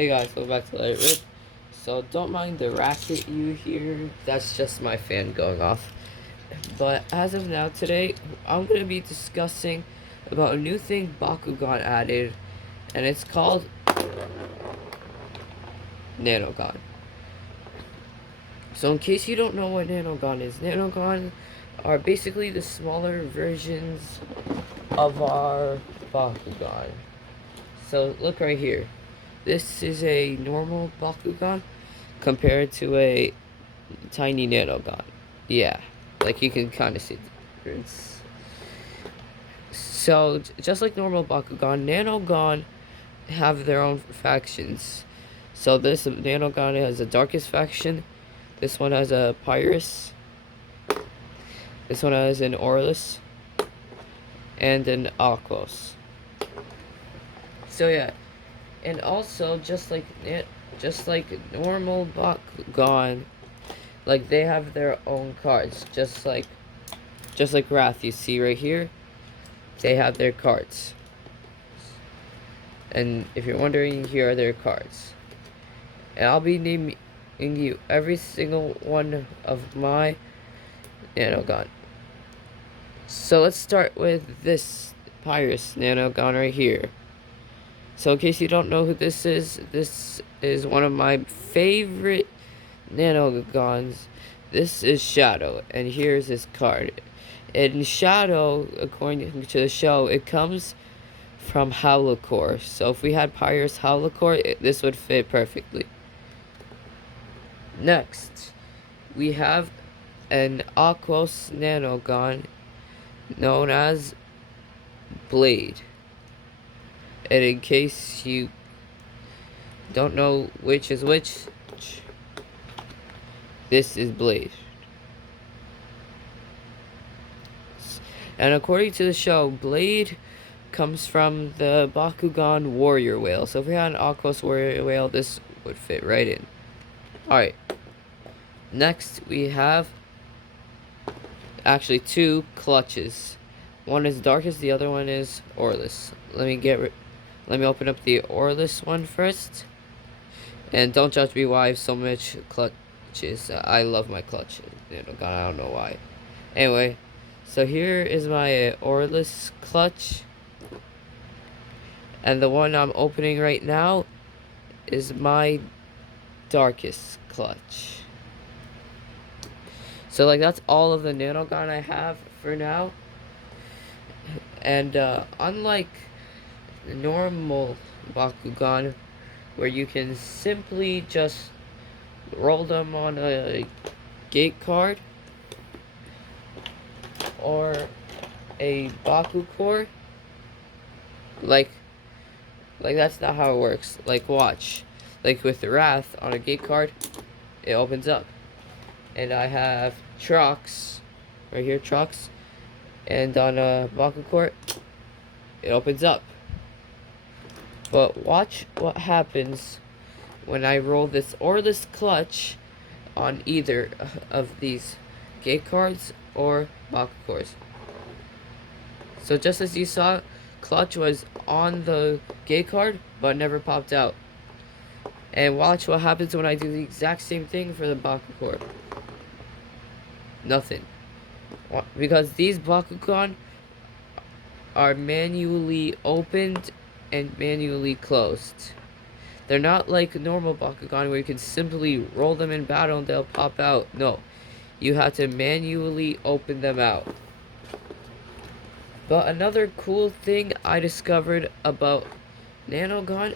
Hey guys, welcome back to Let It Rip. So don't mind the racket you hear, that's just my fan going off. But as of now today, I'm going to be discussing about a new thing Bakugan added, and it's called nanogan. So in case you don't know what nanogan are basically the smaller versions of our Bakugan. So look right here. This is a normal Bakugan compared to a tiny nanogan. Yeah, like you can kind of see the difference. So just like normal Bakugan, nanogan have their own factions. So this nanogan has a darkest faction. This one has a Pyrus. This one has an Orlis and an Aquos. So yeah. And also, just like normal Bakugan, like they have their own cards. Just like Wrath, you see right here, they have their cards. And if you're wondering, here are their cards. And I'll be naming you every single one of my nanogan. So let's start with this Pyrus nanogan right here. So in case you don't know who this is one of my favorite nanogans. This is Shadow, and here's his card. In Shadow, according to the show, it comes from Howlcore. So if we had Pyrus Howlcore, this would fit perfectly. Next, we have an Aquos nanogan known as Blade. And in case you don't know which is which, this is Blade. And according to the show, Blade comes from the Bakugan Warrior Whale. So if we had an Aquos Warrior Whale, this would fit right in. Alright. Next, we have actually two clutches. One is Darkest, the other one is Orlis. Let me open up the Orlis one first. And don't judge me why I have so much clutches. I love my clutches. I don't know why. Anyway, so here is my Orlis clutch. And the one I'm opening right now is my Darkest clutch. So like that's all of the nanogan I have for now. And unlike normal Bakugan, where you can simply just roll them on a gate card or a Baku core, like that's not how it works. Like watch, like with the Wrath on a gate card, it opens up, and I have Trox right here, Trox, and on a Baku core, it opens up. But watch what happens when I roll this Orlis clutch on either of these gate cards or Baku cores. So just as you saw, clutch was on the gate card, but never popped out. And watch what happens when I do the exact same thing for the Baku core. Nothing. Because these Bakugan are manually opened and manually closed. They're not like normal Bakugan where you can simply roll them in battle and they'll pop out. No, you have to manually open them out. But another cool thing I discovered about nanogan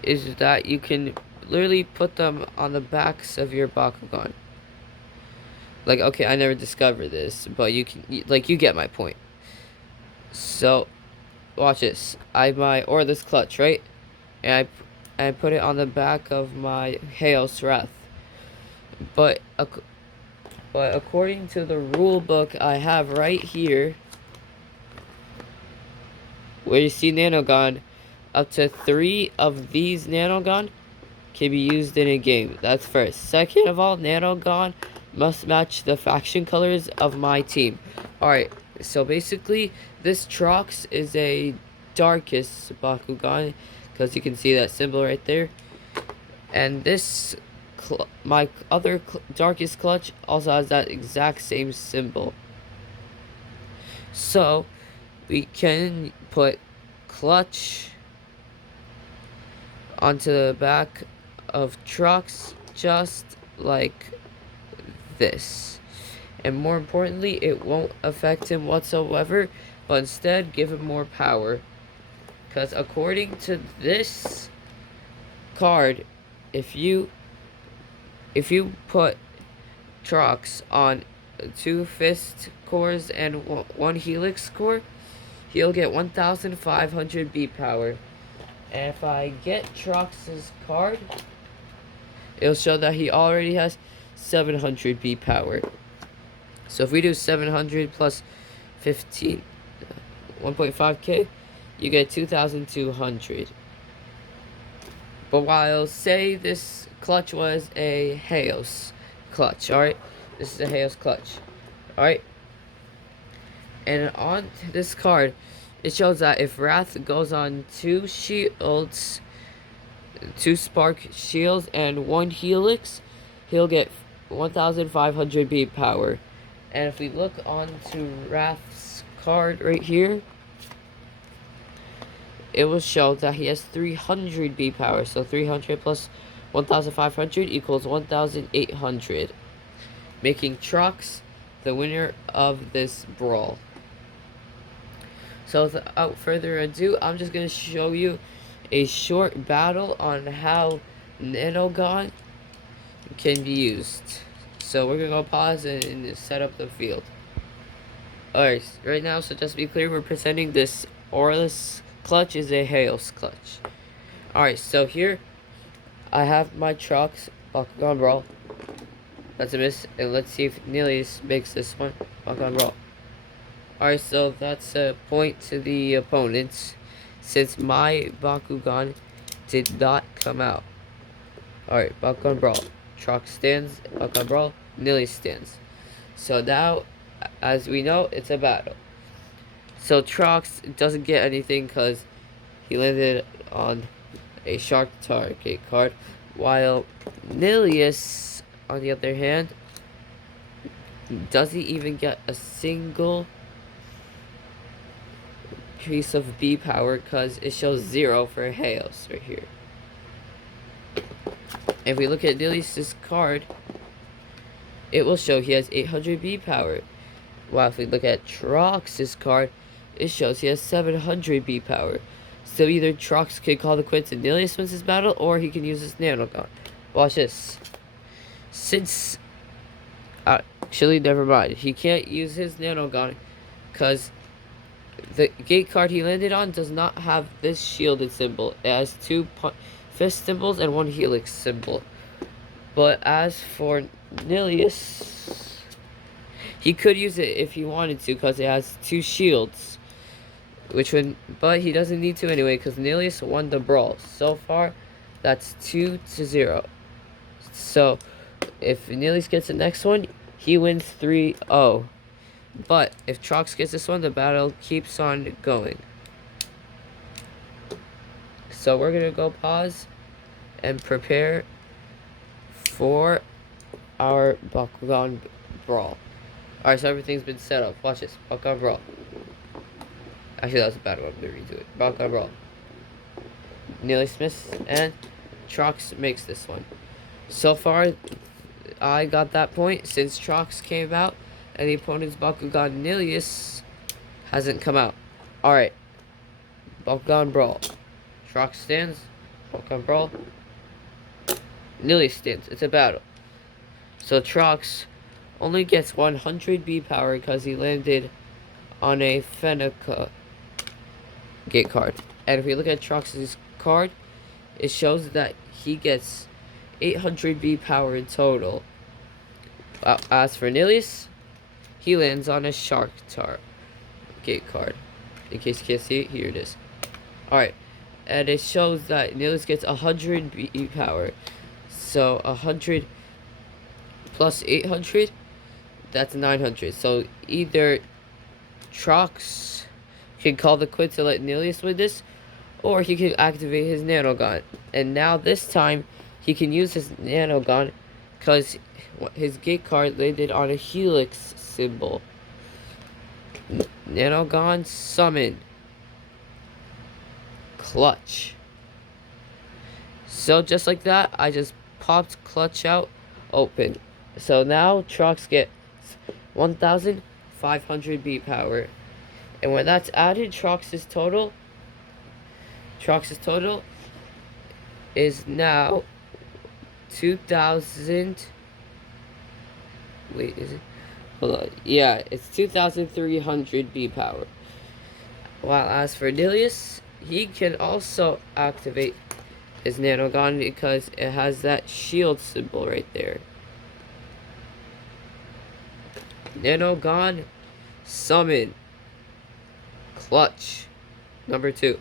is that you can literally put them on the backs of your Bakugan. Like, okay, I never discovered this, but you get my point. So watch this. My Orlis clutch, right? And I put it on the back of my Chaos Wrath. But according to the rule book I have right here, where you see nanogan, up to 3 of these nanogan can be used in a game. That's first. Second of all, nanogan must match the faction colors of my team. Alright, so basically, this Trox is a Darkest Bakugan because you can see that symbol right there. And this, my other darkest clutch also has that exact same symbol. So we can put clutch onto the back of trucks just like this. And more importantly, it won't affect him whatsoever, but instead give him more power. Because according to this card, if you put trucks on 2 fist cores and 1 helix core, he'll get 1,500 beat power. And if I get Trox's card, it'll show that he already has 700 beat power. So if we do 700 plus 15, 1.5k, you get 2,200. But while say this clutch was a Haos clutch, alright? This is a Haos clutch, alright? And on this card, it shows that if Wrath goes on 2 shields, 2 spark shields, and 1 helix, he'll get 1,500 beat power. And if we look onto Wrath's card right here, it will show that he has 300 beat power. So 300 plus 1,500 equals 1,800, making Trox the winner of this brawl. So without further ado, I'm just going to show you a short battle on how nanogan can be used. So we're going to go pause and set up the field. Alright, right now, so just to be clear, we're pretending this Aurelus clutch is a Haos clutch. Alright, so here I have my trucks, Bakugan Brawl. That's a miss, and let's see if Nilius makes this one. Bakugan Brawl. Alright, so that's a point to the opponents, since my Bakugan did not come out. Alright, Bakugan Brawl. Trox stands, Bakugan Brawl, Nilius stands. So now, as we know, it's a battle. So Trox doesn't get anything because he landed on a Shark target card, while Nilius, on the other hand, doesn't even get a single piece of B power because it shows 0 for Haos right here. If we look at Nilius' card, it will show he has 800 B power. While if we look at Trox's card, it shows he has 700 B power. So either Trox can call the quits and Nilius wins his battle, or he can use his nanogan. Watch this. Since actually, never mind. He can't use his nanogan because the gate card he landed on does not have this shielded symbol. It has 2 fist symbols and 1 helix symbol. But as for Nilius, he could use it if he wanted to because it has 2 shields. But he doesn't need to anyway because Nilius won the brawl. So far, that's 2-0. So if Nilius gets the next one, he wins 3-0. But if Trox gets this one, the battle keeps on going. So we're going to go pause and prepare for our Bakugan Brawl. Alright, so everything's been set up. Watch this. Bakugan Brawl. Actually, that was a bad one. I'm going to redo it. Bakugan Brawl. Nilius missed, and Trox makes this one. So far, I got that point since Trox came out, and the opponent's Bakugan Nilius hasn't come out. Alright. Bakugan Brawl. Trox stands. Bakugan Brawl. Nilius stands. It's a battle. So Trox only gets 100 B power because he landed on a Fenneca gate card. And if we look at Trox's card, it shows that he gets 800 B power in total. As for Nilius, he lands on a Shark gate card. In case you can't see it, here it is. Alright, and it shows that Nilius gets 100 B power. So 100 plus 800, that's 900. So either Trox can call the quits to let Nilius win this, or he can activate his nanogan. And now this time, he can use his nanogan because his gate card landed on a helix symbol. Nanogan summon. Clutch. So just like that, I just popped clutch out, open. So now Trox gets 1,500 beat power. And when that's added, Trox's total is now 2,000. Wait, is it? Hold on. Yeah, it's 2,300 beat power. While as for Nilius, he can also activate his nanogan because it has that shield symbol right there. Nanogan summon. Clutch. Number 2.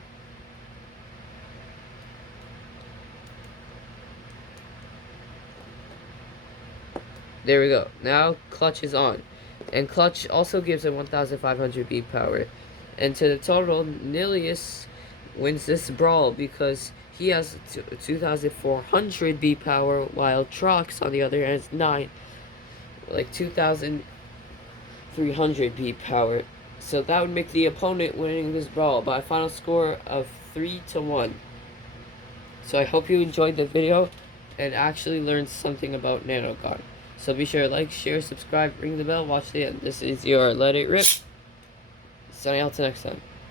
There we go. Now Clutch is on. And Clutch also gives him 1,500 beat power. And to the total, Nilius wins this brawl because he has 2,400 beat power, while Trox, on the other hand, has 2,300 beat power. So that would make the opponent winning this brawl by a final score of 3-1. So I hope you enjoyed the video and actually learned something about nanogan. So be sure to like, share, subscribe, ring the bell, watch the end. This is your Let It Rip. Signing out till next time.